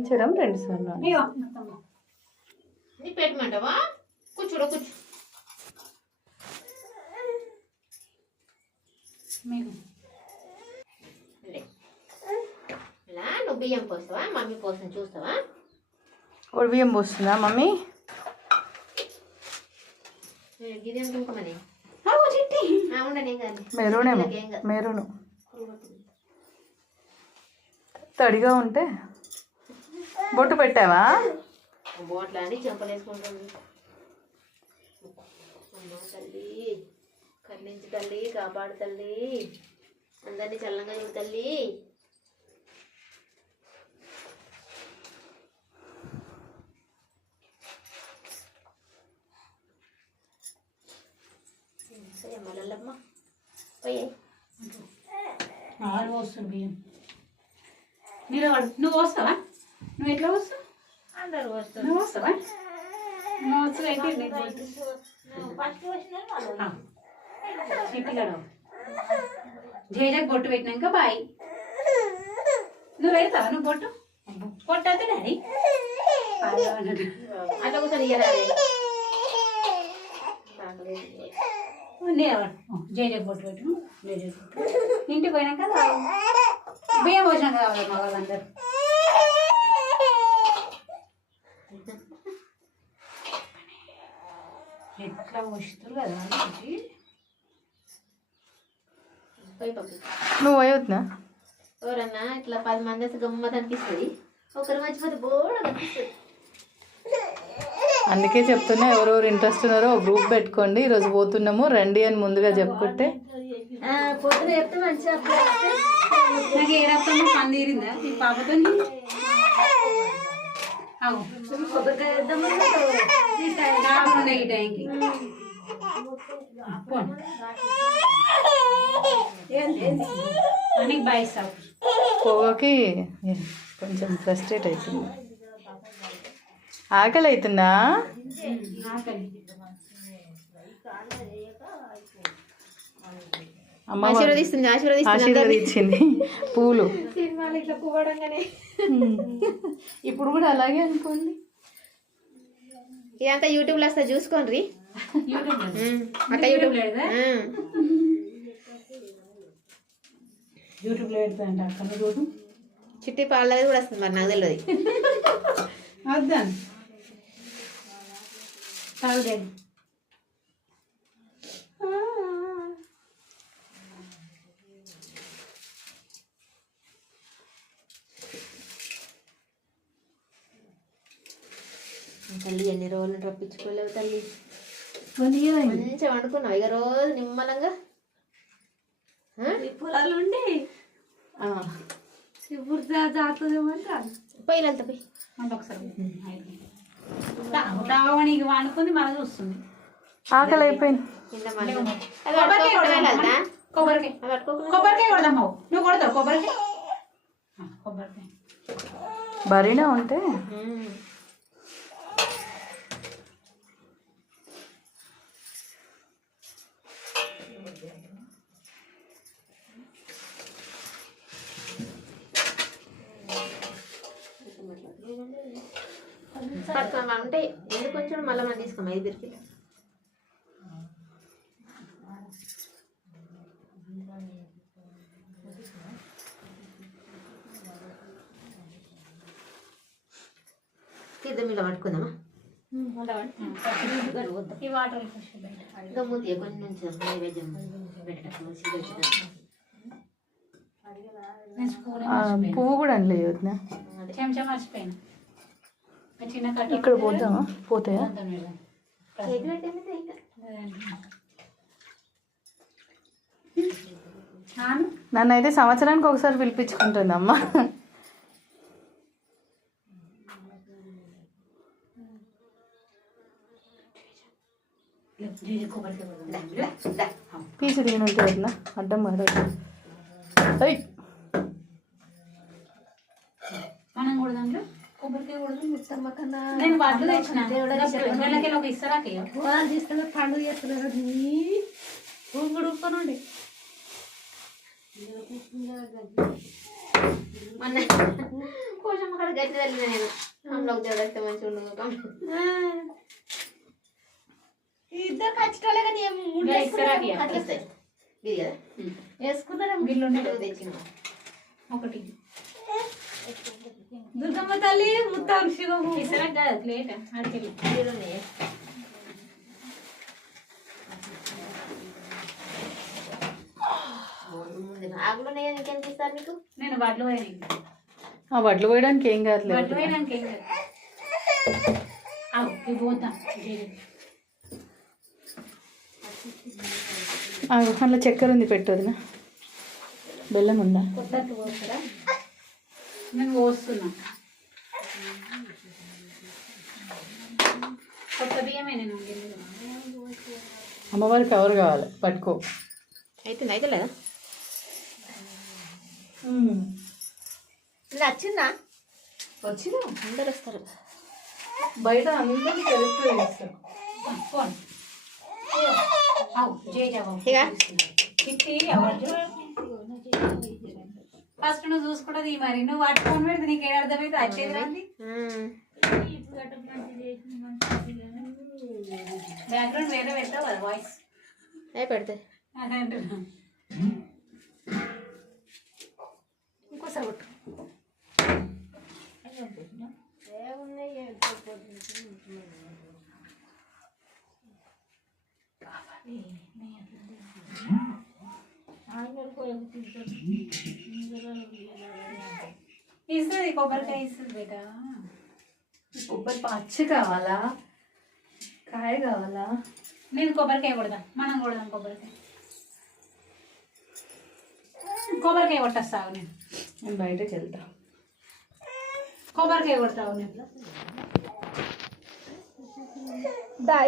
ఇంచడం 2 సార్లు ఇది పెట్టమంటావా? కూర్చోడు కూర్చో. ఇలా నువ్వు బియ్యం పోస్తావా? మమ్మీ పోస్తుంది చూస్తావా? ఒక బియ్యం పోస్తుందా మమ్మీ? గిదేం కుంకుమని ఉండనే కాదు. మెరూను తడిగా ఉంటే బొట్టు పెట్టావా? బోట్లా అని చెంపలు వేసుకుంటుంది. అమ్మ తల్లి కర్ణించి తల్లి, కాపాడు తల్లి, అందరినీ చల్లంగా చూడు తల్లి. సరే మళ్ళమ్మ పోయే వస్తుంది బియ్యం. నిలబడు. నువ్వు వస్తావా? నువ్వు ఎట్లా వస్తావు? అందరు వస్తారు. నువ్వు వస్తావా? నువ్వు వచ్చి అయితే జేజకు బొట్టు పెట్టినాక బాయ్. నువ్వు పెడతావా? నువ్వు బొట్టు బొట్టు అయితే డాడీ అట్లా కూర్చొని ఇయ్యాలి. జేజకు బొట్టు పెట్టు. జేజకు ఇంటికి పోయినాక బియ్యం పోసినాక కావాలి మా వాళ్ళందరూ. ఎట్లా పోస్తారు కదా నువ్వు పోయొద్దునా? ఎవరన్నా ఇట్లా 10 మంది వస్తే గమ్మత్ అనిపిస్తుంది. ఒకరు మర్చిపోతే బోర్డు అనిపిస్తుంది. అందుకే చెప్తున్నా, ఎవరెవరు ఇంట్రెస్ట్ ఉన్నారో ఒక గ్రూప్ పెట్టుకోండి. ఈరోజు పోతున్నాము రండి అని ముందుగా చెప్పుకుంటే పొద్దున చెప్తే మంచిగా. నాకు ఏ రకంగా పని తీరిందా ఈ పాపతో? కొబ్బరికాయ వేద్దాము ఈ టైంకి. నీకు బాయ్ ఇస్తావు. పొగకి కొంచెం ఫ్రస్ట్రేట్ అవుతుంది. ఆకలి అవుతుందా? అమ్మ ఆశీర్వదించింది పూలు. సినిమాలు ఇట్లా పువ్వడంగానే ఇప్పుడు కూడా అలాగే అనుకోండి. ఇదంతా యూట్యూబ్లో వస్తా చూసుకోండి. అట్లా యూట్యూబ్లో పెడతాంట అక్కడ చూడు. చిట్టి పాలది కూడా వస్తుంది మరి నాకు తెలియదు. వద్దాను తాగుదే. తల్లి ఎన్ని రోజులు రప్పించుకోలేవు తల్లి. మంచిగా వండుకున్నావు ఇక రోజు నిమ్మలంగా. పొలాలు ఉండి పోయినంత పోయి మళ్ళీ ఒకసారి తాగడానికి వండుకుంది మళ్ళీ చూస్తుంది. ఆకలి అయిపోయింది. కొబ్బరికాయ కొడదాం. నువ్వు కొడతావు కొబ్బరికాయ? కొబ్బరికాయ బరీనా ఉంటే అంటే ఎందుకు కొంచెం మళ్ళీ మనం తీసుకోమా 5 బిర్కిలు. తీర్థం ఇలా పట్టుకుందామా? ఈ వాటర్ ఇంకా మూతి కొంచెం నైవేద్యం పెట్టడం. పువ్వు కూడా అనలేదు. చెంచా మర్చిపోయినా. చిన్న కట్ట ఇక్కడ పోతామా? పోతాయా? నన్ను అయితే సంవత్సరానికి ఒకసారి పిలిపించుకుంటుంది అమ్మ. పీసు దీని ఉంటే వదినా అడ్డం మారదు. మనం కూడా దాంట్లో కొబ్బరికాయ కూడా నేను వడ్లు తెచ్చిన పిల్లలకి ఒక ఇస్తారాకయ్యో తీసుకున్న పండుగ చేస్తున్నారు. ఊగుడు ఉప్పనండి మొన్న పోషమ్మ కాడ గట్టి తల్లిన నేను అమ్మలోకి దేవుడైతే మంచిగా ఉండదు. ఇద్దరు ఖచ్చితంగా కానీ అట్లస్తాయి ఇది కదా వేసుకున్నారా వీళ్ళు తెచ్చిన ఒకటి దుర్గమ్మ తల్లి ముత్తాం శివము ఇసరా కాదు ప్లేట్ అడికెళ్ళి ఆకులు ఇంకెంతిస్తారు మీకు? నేను వడ్లు పోయాను. ఆ వడ్లు పోయడానికి ఏం కాదులేదు. వడ్లు పోయడానికి ఏం కాదు. ఇవి పోతాం. అందులో చక్కెర ఉంది, పెట్టొదినా. బెల్లం ఉందా? కొత్తట్టు పోస్తారా? నేను పోస్తున్నా. కొత్త బియ్యమే నేను అమ్మవారికి ఎవరు కావాలి పట్టుకో. అయితే లేదా వచ్చిందా? వచ్చినా అందరు వస్తారు బయట అందరికీ తెలుస్తుంది. ఫోన్ ఫస్ట్ నువ్వు చూసుకుంటది మరి నువ్వు వాటి ఫోన్ పెడితే నీకు ఏడు అర్థమైతే వచ్చేది రాంది. బ్యాక్గ్రౌండ్ వేరే పెడతావు కదా వాయిస్ పెడితే అదే అంటున్నా. ఇంకోసారి కొట్టు. ఇస్తుంది కొబ్బరికాయ ఇస్తుంది బేట. కొబ్బరి పచ్చి కావాలా కాయ కావాలా? నేను కొబ్బరికాయ కొడదాం, మనం కొడదాం కొబ్బరికాయ. కొబ్బరికాయ కొట్టేస్తావు నేను బయటకు వెళ్తా. కొబ్బరికాయ కొడతావు నేను.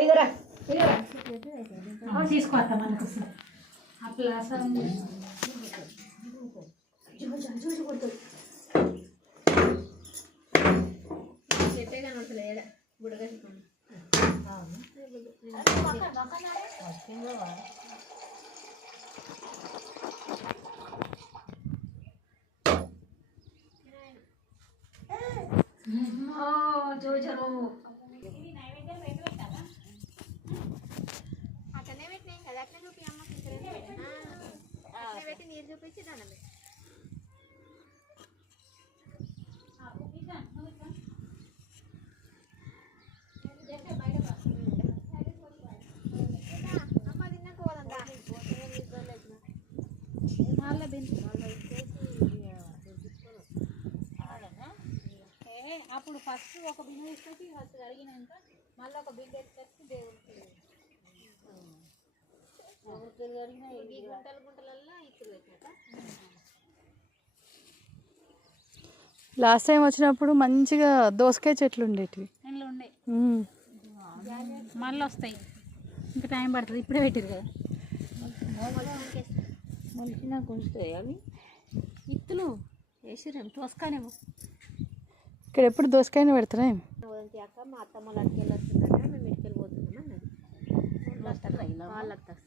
ఇగరా తీసుకోవద్దా మనకు అట్లా చెట్టే కనవట్లేదు గుడగా జోజరు అట్లనే పెట్టినాం కదా, అట్లా చూపి అమ్మకి పెట్టి నీరు చూపించి దాని అమ్మ తిన్నాక పోదంతా అప్పుడు ఫస్ట్ ఒక బియ్యం తీసుకొచ్చి ఫస్ట్ అడిగినాక మళ్ళీ ఒక బియ్యం తీసుకొచ్చి దేవుడికి గుంటలు గుంటలల్లో ఇప్పుడు పెట్టాక. లాస్ట్ టైం వచ్చినప్పుడు మంచిగా దోసకాయ చెట్లు ఉండేటివి. ఇంట్లో ఉండే మళ్ళీ వస్తాయి, ఇంకా టైం పడుతుంది. ఇప్పుడే పెట్టారు కదా మొలిచినాక ఉంచుతాయి అవి ఇత్తులు వేసిరేమో తోసుకానేమో. ఇక్కడ ఎప్పుడు దోసకాయనే పెడతారా? అక్క మా అత్తమ్మ అటుకెళ్ళి వస్తుందంటే మేము ఇటుకెళ్ళి పోతున్నాం అన్నది. వాళ్ళు వస్తారు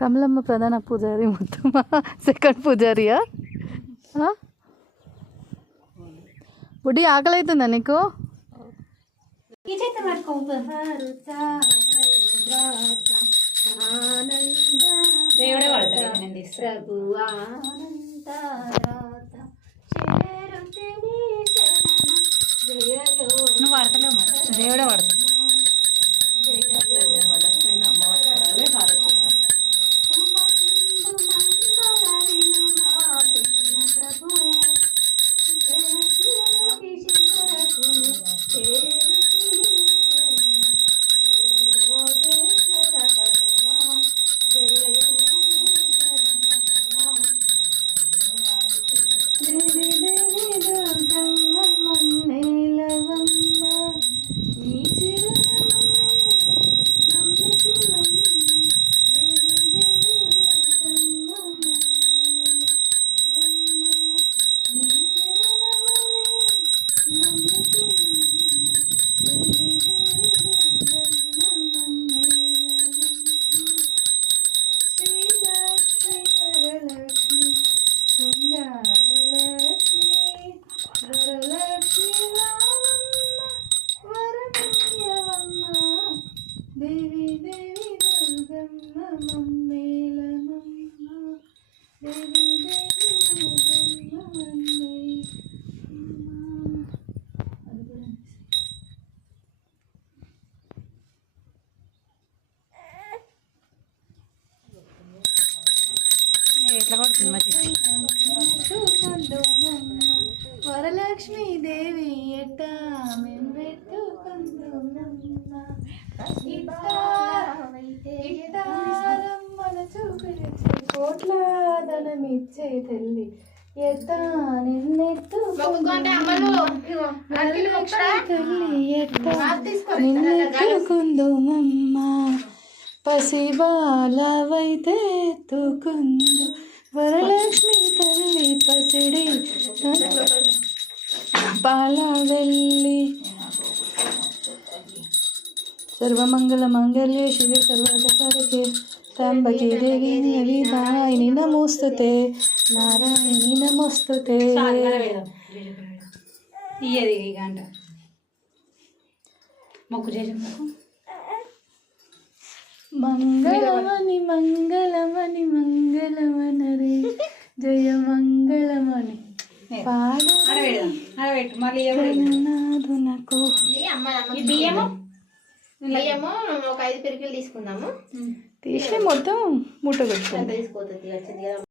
కమలమ్మ ప్రధాన పూజారి మొత్తం సెకండ్ పూజారియా? బుడ్డి ఆకలి అవుతుందా నీకు? దేవుడే పడతాడు. నువ్వు వాడతలేవు మరి, దేవుడే వాడతాడు. ఎట్లా కొడుతుంది మరి వరలక్ష్మి దేవి ఎట్ట మేము పెట్టుకుందుమమ్మ. ఇట్టారమ్మల చూపించే కోట్ల ధనమిచ్చే తల్లి ఎట్ట తల్లి ఎట్ట నిన్నెత్తుకుందుమమ్మ. పసిబాలవైతే ఎత్తుకుందు వరలక్ష్మి తల్లి పసిడి పాల వెళ్ళి. సర్వమంగళ మంగళ్యే శివే సర్వదసారకే త్ర్యంబకే దేవి నారాయణి నమోస్తుతే నారాయణి నమోస్తుతే. ఇయ్యది ఈ గంట మొక్కు చేసి మంగళమణి మంగళమణి మంగళమనరే జయ మంగళమణి పాడు ఆడబెట్టు మళ్ళీ నాదునకు. ఈ బియ్యము బియ్యము ఒక 5 పిరికిలు తీసుకుందాము. తీసి మొత్తం మూట పెట్టుకుంటాం. తీసుకోతుంది వచ్చింది కదా.